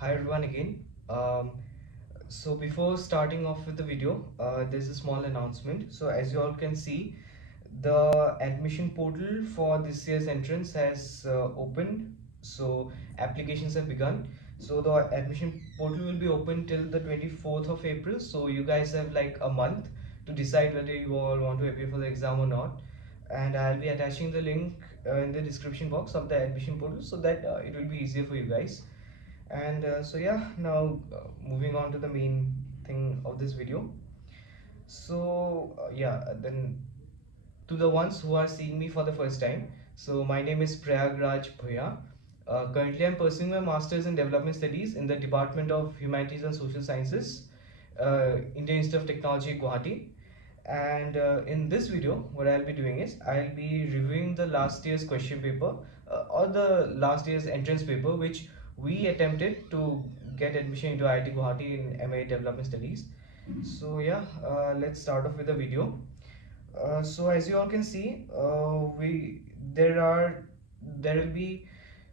Hi everyone again. So before starting off with the video, there's a small announcement. So as you all can see, the admission portal for this year's entrance has opened. So applications have begun. So the admission portal will be open till the 24th of April. So you guys have like a month to decide whether you all want to appear for the exam or not. And I'll be attaching the link in the description box of the admission portal so that it will be easier for you guys. And so yeah, now moving on to the main thing of this video. So then to the ones who are seeing me for the first time, so my name is Prayagraj Bhuya. Currently I'm pursuing my masters in development studies in the Department of Humanities and Social Sciences, Indian Institute of Technology, Guwahati. And in this video, what I'll be doing is I'll be reviewing the last year's question paper or the last year's entrance paper, which we attempted to get admission into IIT Guwahati in MA Development Studies. So yeah, let's start off with the video. So as you all can see, we there will be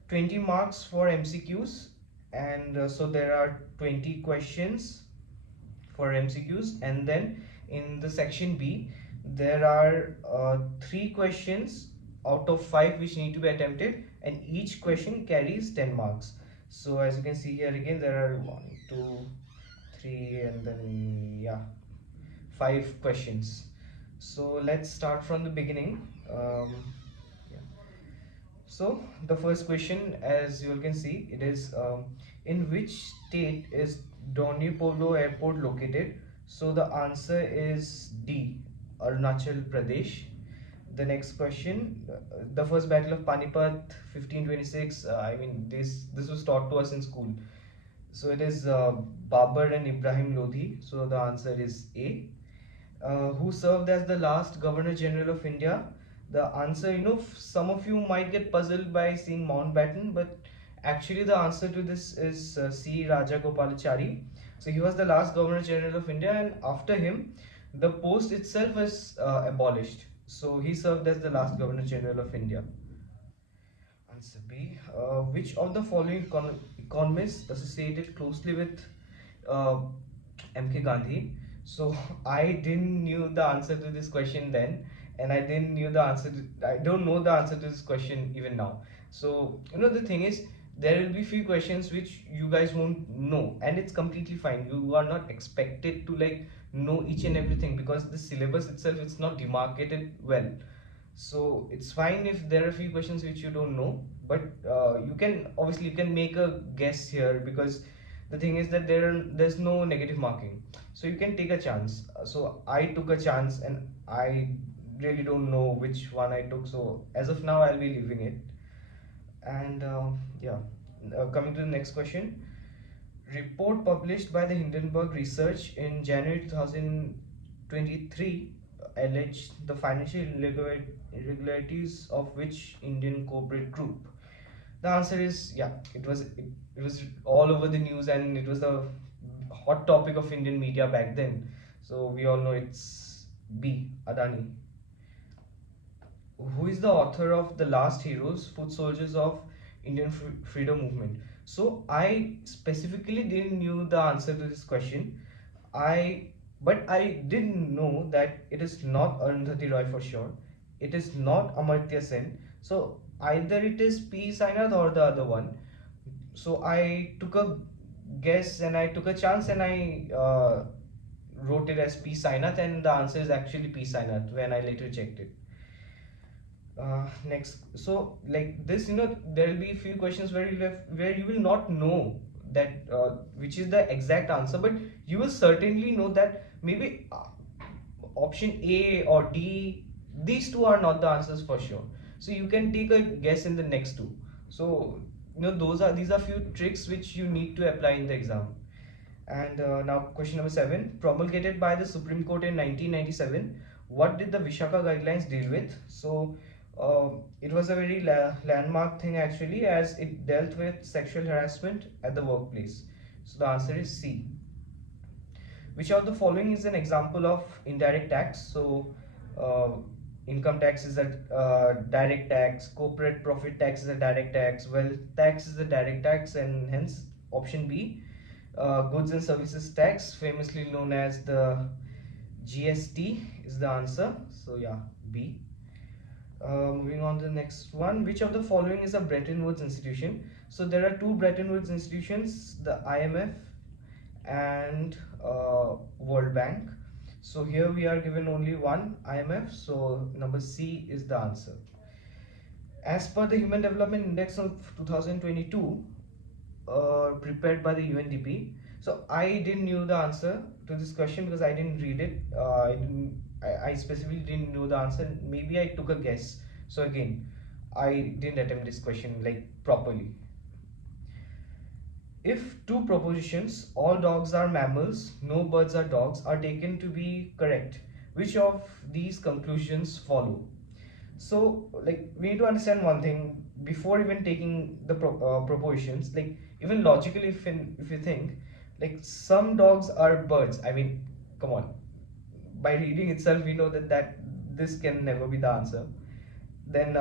20 marks for MCQs, and so there are 20 questions for MCQs, and then in the section B there are 3 questions out of 5 which need to be attempted, and each question carries 10 marks. So as you can see here again, there are 1 2 3 and then 5 questions. So let's start from the beginning. Yeah. So the first question, as you all can see, it is in which state is Donipolo Airport located? So the answer is D, Arunachal Pradesh. The next question, the first battle of Panipat 1526. I mean, this was taught to us in school. So it is Babur and Ibrahim Lodhi. So the answer is A. Who served as the last Governor General of India? The answer, some of you might get puzzled by seeing Mountbatten, but actually the answer to this is C. Rajagopalachari. So he was the last Governor General of India, and after him, the post itself was abolished. So he served as the last Governor General of India. Answer B. Which of the following economists associated closely with uh, MK Gandhi? So I didn't knew the answer to this question then, and I didn't knew the answer. I don't know the answer to this question even now. So the thing is, there will be few questions which you guys won't know, and it's completely fine. You are not expected to like know each and everything because the syllabus itself it's not demarcated well. So it's fine if there are a few questions which you don't know, but you can make a guess here, because the thing is that there's no negative marking, so you can take a chance. So I took a chance, and I really don't know which one I took. So as of now, I'll be leaving it. And coming to the next question, report published by the Hindenburg Research in January 2023 alleged the financial irregularities of which Indian corporate group? The answer is it was all over the news, and it was the hot topic of Indian media back then. So we all know it's B. Adani. Who is the author of The Last Heroes, Foot Soldiers of Indian Freedom Movement? So I specifically didn't knew the answer to this question. I but I didn't know that it is not Arundhati Roy for sure. It is not Amartya Sen. So either it is P. Sainath or the other one. So I took a guess, and I took a chance, and I wrote it as P. Sainath, and the answer is actually P. Sainath when I later checked it. Next, so like this, there will be a few questions where you will not know that which is the exact answer, but you will certainly know that maybe option A or D, these two are not the answers for sure. So you can take a guess in the next two. So these are few tricks which you need to apply in the exam. And now question number 7, promulgated by the Supreme Court in 1997, what did the Vishaka guidelines deal with? So it was a very landmark thing actually, as it dealt with sexual harassment at the workplace. So the answer is C. Which of the following is an example of indirect tax? So income tax is a direct tax, corporate profit tax is a direct tax, wealth tax is a direct tax, and hence option B, goods and services tax, famously known as the GST, is the answer. So yeah, B. Moving on to the next one, which of the following is a Bretton Woods institution? So there are two Bretton Woods institutions, the IMF and World Bank. So here we are given only one, IMF, so number C is the answer. As per the Human Development Index of 2022, prepared by the UNDP. So I didn't knew the answer to this question because I didn't read it. I specifically didn't know the answer. Maybe I took a guess. So again, I didn't attempt this question like properly. If two propositions, all dogs are mammals, no birds are dogs, are taken to be correct, which of these conclusions follow? So like we need to understand one thing before even taking the propositions. Like even logically, if you think, like some dogs are birds. I mean, come on. By reading itself, we know that this can never be the answer. Then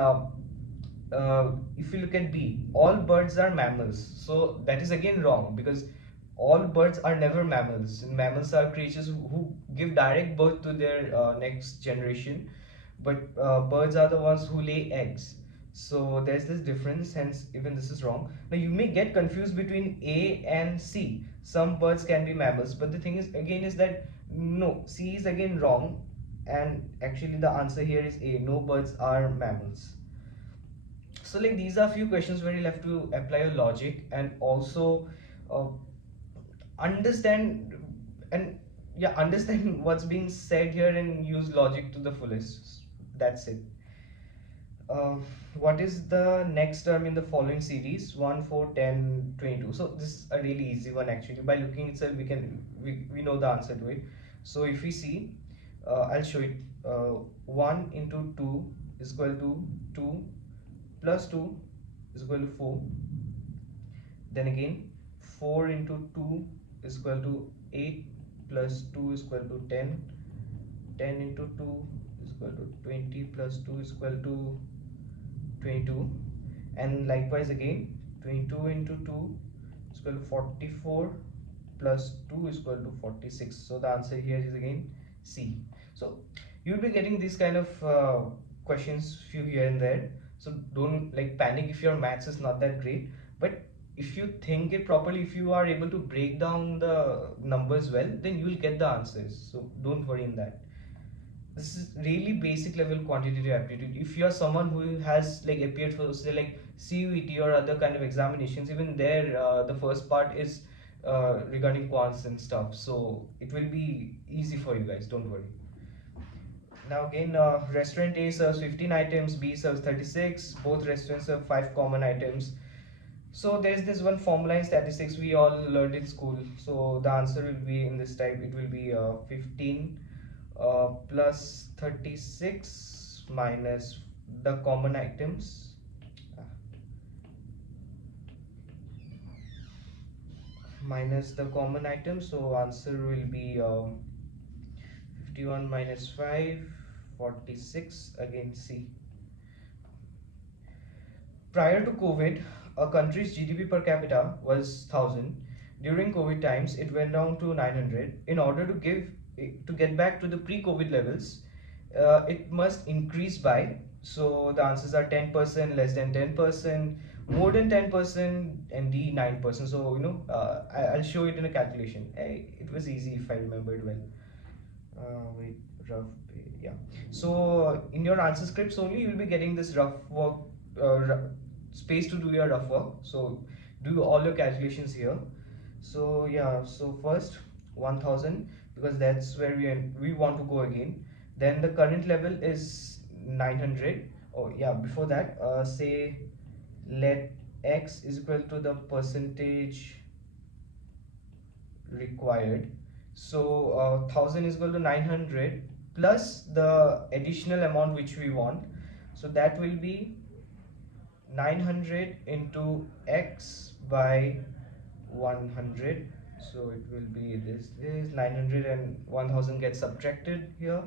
if you look at B, all birds are mammals. So that is again wrong because all birds are never mammals. Mammals are creatures who give direct birth to their next generation, but birds are the ones who lay eggs. So there's this difference, hence even this is wrong. Now you may get confused between A and C. Some birds can be mammals, but the thing is again is that no, C is again wrong, and actually the answer here is A. No birds are mammals. So like these are few questions where you'll have to apply your logic and also uh, understand and yeah, understand what's being said here and use logic to the fullest. That's it. uh, what is the next term in the following series? 1, 4, 10, 22. So this is a really easy one actually. By looking itself we know the answer to it. So if we see, I'll show it. 1 into 2 is equal to 2 plus 2 is equal to 4. Then again 4 into 2 is equal to 8 plus 2 is equal to 10. 10 into 2 is equal to 20 plus 2 is equal to 22. And likewise again 22 into 2 is equal to 44 plus 2 is equal to 46. So the answer here is again C. So you'll be getting these kind of questions few here and there. So don't like panic if your maths is not that great, but if you think it properly, if you are able to break down the numbers well, then you will get the answers. So don't worry in that. This is really basic level quantitative aptitude. If you are someone who has like appeared for say like CUET or other kind of examinations, even there the first part is regarding quants and stuff, so it will be easy for you guys, don't worry. Now again, restaurant A serves 15 items, B serves 36. Both restaurants serve 5 common items. So there's this one formula in statistics we all learned in school. So the answer will be in this type. It will be 15 plus 36 minus the common items. Minus the common items. So answer will be 51 minus 5, 46. Again C. Prior to COVID, a country's GDP per capita was 1000. During COVID times, it went down to 900. In order to get back to the pre-COVID levels, it must increase by. So the answers are 10%, less than 10%, more than 10%, and D 9%. So I'll show it in a calculation. It was easy if I remember it well. Wait, rough. Yeah. So in your answer scripts only, you'll be getting this rough work space to do your rough work. So do all your calculations here. So yeah, so first 1000 because that's where we want to go again. Then the current level is 900. Oh yeah, before that, say let x is equal to the percentage required. So 1000 is equal to 900 plus the additional amount which we want. So that will be 900 into x by 100. So it will be this 900 and 1000 gets subtracted here.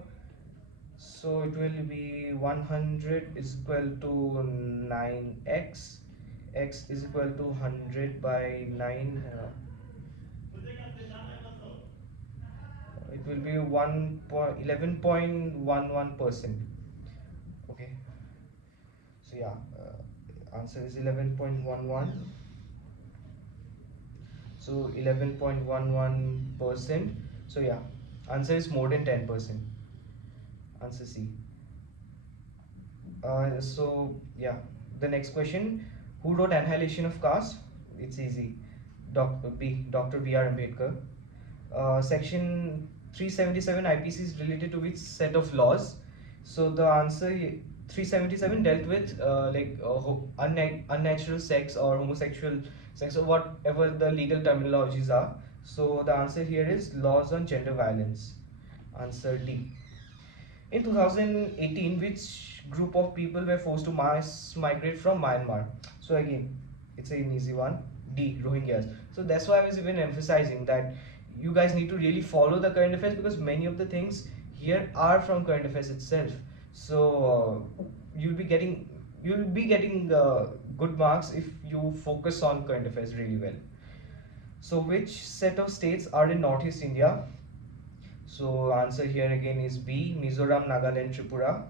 So it will be 100 is equal to 9x x is equal to 100 by 9, it will be 11.11%. Okay, so yeah, answer is 11.11. So 11.11%. So yeah, answer is more than 10%. Answer C. So yeah, the next question: who wrote Annihilation of Caste? It's easy. Dr. B.R. Ambedkar. Section 377 IPC is related to which set of laws? So the answer 377 dealt with unnatural sex or homosexual sex or whatever the legal terminologies are. So the answer here is laws on gender violence. Answer D. In 2018, which group of people were forced to mass migrate from Myanmar? So again, it's an easy one. D. Rohingyas. So that's why I was even emphasizing that you guys need to really follow the current affairs, because many of the things here are from current affairs itself. So you'll be getting good marks if you focus on current affairs really well. So which set of states are in Northeast India? So answer here again is B, Mizoram, Nagaland, Tripura,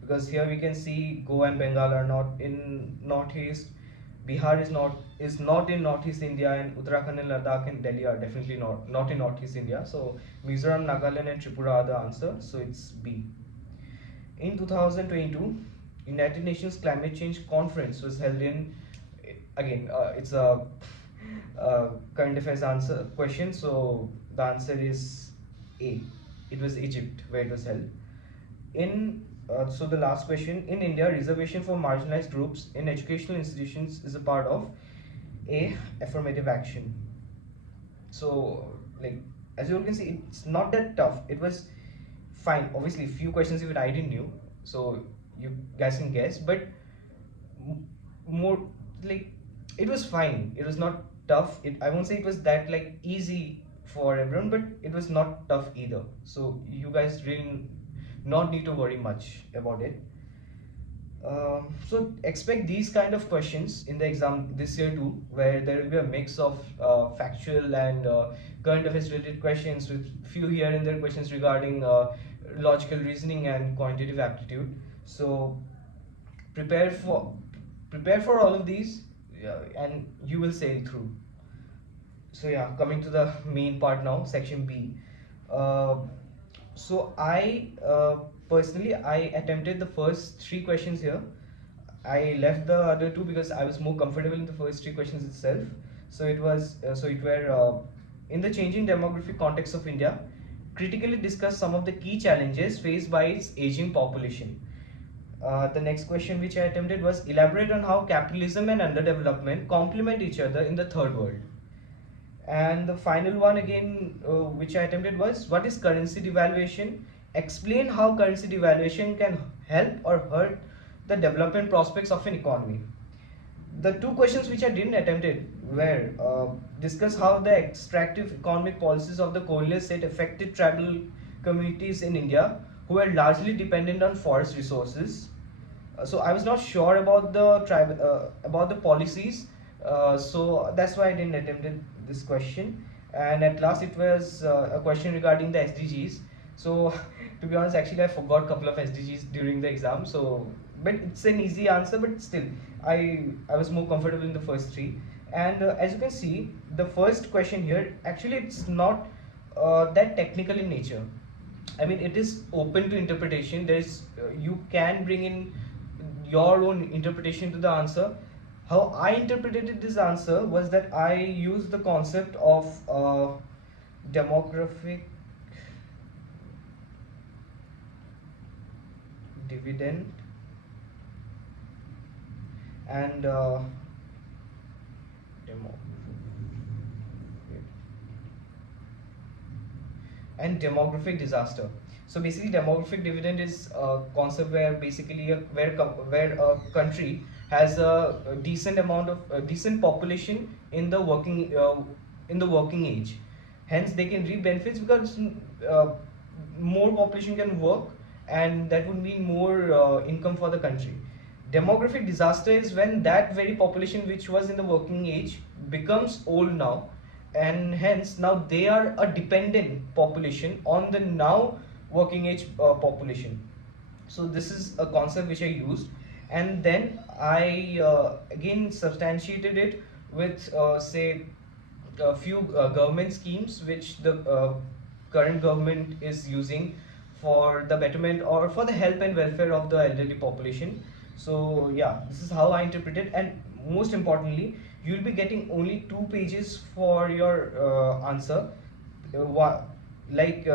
because here we can see Goa and Bengal are not in Northeast. Bihar is not in Northeast India, and Uttarakhand and Ladakh and Delhi are definitely not in Northeast India. So Mizoram, Nagaland, and Tripura are the answer. So it's B. In 2022, United Nations Climate Change Conference was held in, again, it's a current affairs answer question. So the answer is A. It was Egypt where it was held. So the last question: in India, reservation for marginalized groups in educational institutions is a part of A. Affirmative action. So like, as you all can see, it's not that tough. It was fine. Obviously, few questions even I didn't knew, so you guys can guess. But more like, it was fine. It was not tough. I won't say it was that like easy for everyone, but it was not tough either. So you guys really not need to worry much about it. So expect these kind of questions in the exam this year too, where there will be a mix of factual and current affairs related questions, with few here and there questions regarding logical reasoning and quantitative aptitude. So prepare for prepare for all of these, yeah, and you will sail through. So yeah, coming to the main part now, section B. Uh, so personally I attempted the first three questions here. I left the other two because I was more comfortable in the first three questions itself. So it were in the changing demographic context of India, critically discuss some of the key challenges faced by its aging population. The next question which I attempted was elaborate on how capitalism and underdevelopment complement each other in the third world. And the final one again, which I attempted, was what is currency devaluation? Explain how currency devaluation can help or hurt the development prospects of an economy. The two questions which I didn't attempt it were discuss how the extractive economic policies of the colonial state affected tribal communities in India who were largely dependent on forest resources. So I was not sure about the about the policies, so that's why I didn't attempt this question. And at last, it was a question regarding the SDGs. So to be honest, actually I forgot a couple of SDGs during the exam. So, but it's an easy answer. But still, I was more comfortable in the first three. And as you can see, the first question here, actually it's not that technical in nature. I mean, it is open to interpretation. There's you can bring in your own interpretation to the answer. How I interpreted this answer was that I used the concept of demographic dividend and demo and demographic disaster. So basically, demographic dividend is a concept where basically where a country has a decent amount of decent population in the working age. Hence, they can reap benefits because more population can work, and that would mean more income for the country. demographic disaster is when that very population which was in the working age becomes old now, and hence now they are a dependent population on the now working age population. So this is a concept which I used, and then I again substantiated it with say a few government schemes which the current government is using for the betterment or for the health and welfare of the elderly population. So yeah, this is how I interpret it, and most importantly, you'll be getting only 2 pages for your answer. Like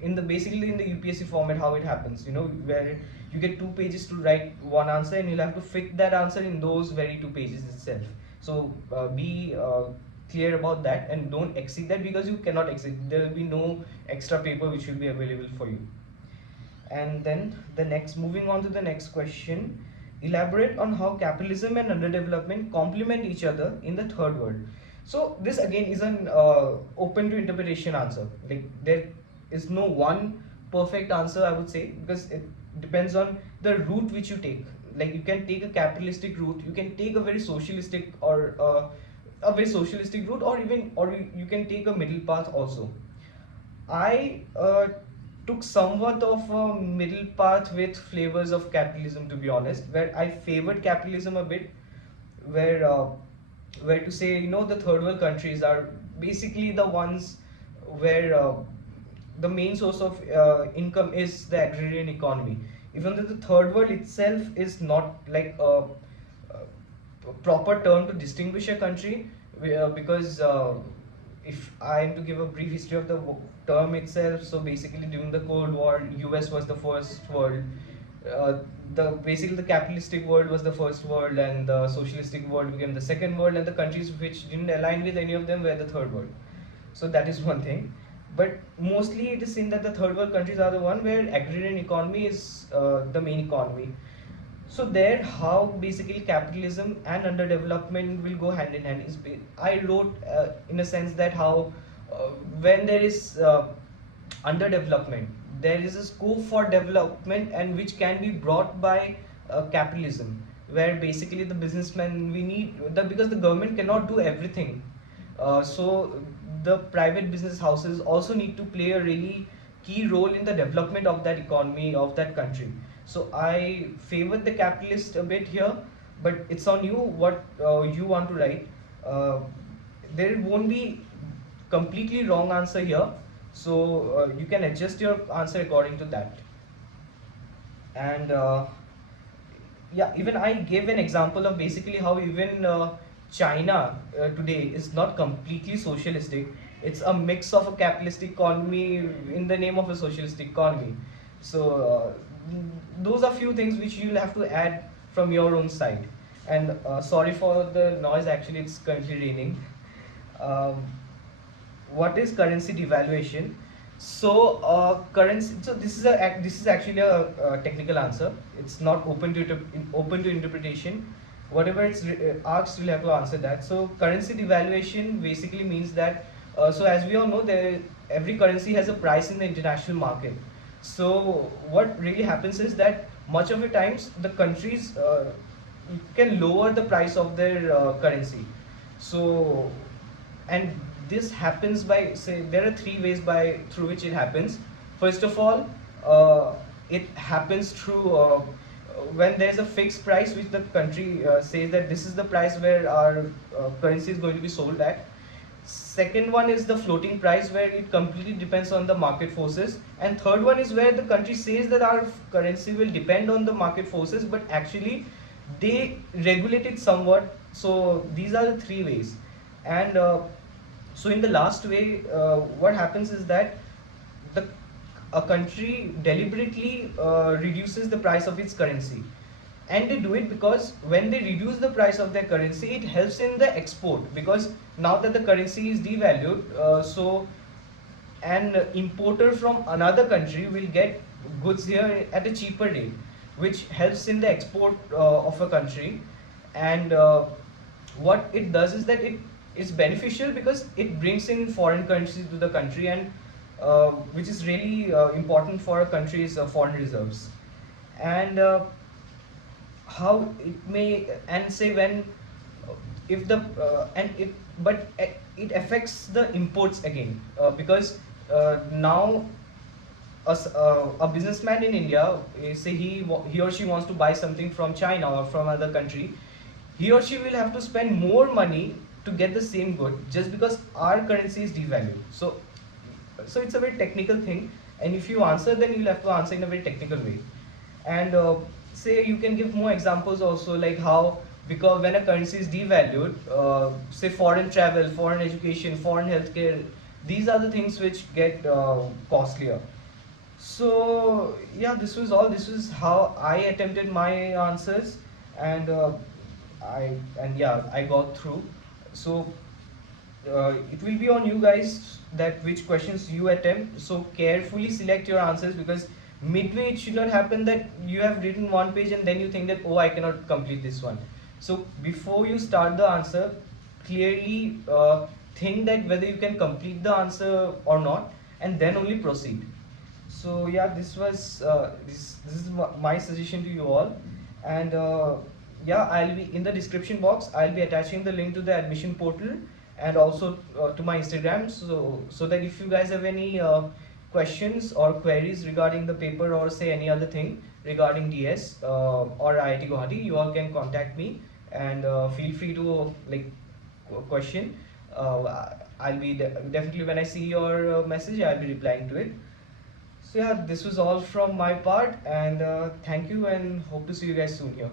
in the basically in the UPSC format, how it happens, where you get 2 pages to write one answer, and you'll have to fit that answer in those very 2 pages itself. So be clear about that and don't exceed that, because you cannot exceed. There will be no extra paper which will be available for you. And then moving on to the next question, elaborate on how capitalism and underdevelopment complement each other in the third world. So this again is an open to interpretation answer. Like there is no one perfect answer, I would say, because it depends on the route which you take. Like you can take a capitalistic route, you can take a very socialistic or a very socialistic route, or you can take a middle path also. I took somewhat of a middle path with flavors of capitalism, to be honest, where I favored capitalism a bit, where to say, the third world countries are basically the ones where the main source of income is the agrarian economy. Even though the third world itself is not like a proper term to distinguish a country, because if I am to give a brief history of the term itself, so basically during the Cold War, US was the first world. Basically the capitalistic world was the first world, and the socialistic world became the second world, and the countries which didn't align with any of them were the third world. So that is one thing. But mostly it is seen that the third world countries are the one where agrarian economy is the main economy. So there, how basically capitalism and underdevelopment will go hand in hand is I wrote in a sense that how when there is underdevelopment, there is a scope for development, and which can be brought by capitalism, where basically the businessmen we need because the government cannot do everything. So the private business houses also need to play a really key role in the development of that economy of that country. So I favor the capitalist a bit here, but it's on you what you want to write. There won't be completely wrong answer here, so you can adjust your answer according to that. And yeah, even I gave an example of basically how even China today is not completely socialistic. It's a mix of a capitalistic economy in the name of a socialistic economy. So those are few things which you'll have to add from your own side. And sorry for the noise, actually it's currently raining. What is currency devaluation? So currency. So this is actually a technical answer. It's not open to interpretation. Whatever it's asked, you'll have to answer that. So currency devaluation basically means that. So as we all know, every currency has a price in the international market. So what really happens is that much of the times the countries can lower the price of their currency. So, and this happens by, say, there are three ways through which it happens. First of all, it happens through when there's a fixed price which the country says that this is the price where our currency is going to be sold at. Second one is the floating price, where it completely depends on the market forces. And third one is where the country says that our currency will depend on the market forces, but actually they regulate it somewhat. So these are the three ways. And so in the last way, what happens is that a country deliberately reduces the price of its currency. And they do it because when they reduce the price of their currency, it helps in the export, because now that the currency is devalued, so an importer from another country will get goods here at a cheaper rate, which helps in the export of a country. And what it does is that it is beneficial because it brings in foreign currency to the country, and which is really important for a country's foreign reserves. And how it may, and say when if the and it but it affects the imports again, because now a businessman in India, say he or she wants to buy something from China or from other country, he or she will have to spend more money to get the same good just because our currency is devalued. So it's a very technical thing, and if you answer, then you'll have to answer in a very technical way. And say you can give more examples also, like how, because when a currency is devalued, say foreign travel, foreign education, foreign healthcare, these are the things which get costlier. So yeah, this was all. This was how I attempted my answers, and yeah, I got through. So it will be on you guys that which questions you attempt. So carefully select your answers, because midway it should not happen that you have written one page and then you think that, oh, I cannot complete this one. So before you start the answer, clearly think that whether you can complete the answer or not, and then only proceed. So yeah, this is my suggestion to you all. And yeah, I'll be in the description box, I'll be attaching the link to the admission portal, and also to my Instagram, so that if you guys have any questions or queries regarding the paper, or say any other thing regarding DS or IIT Guwahati, you all can contact me, and feel free to like question. I'll be definitely, when I see your message, I'll be replying to it. So yeah, this was all from my part, and thank you, and hope to see you guys soon here.